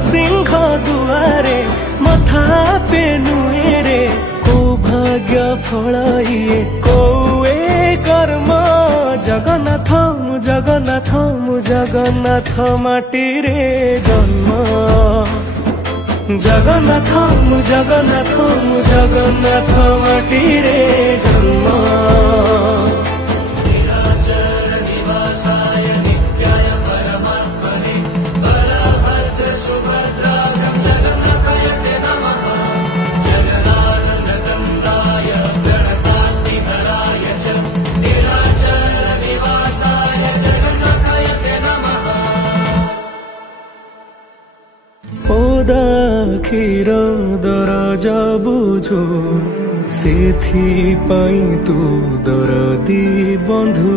सिंह दुआरे मथा पे नुएरे को भाग्य फल ये कोए कर्म जगन्नाथ मु जगन्नाथ मु जगन्नाथ माटी रे जन्म जगन्नाथ मु जगन्नाथ मु जगन्नाथ माटी रे जन्म क्षीर दरज बुझो सेथि पाई तू दरदी बंधु।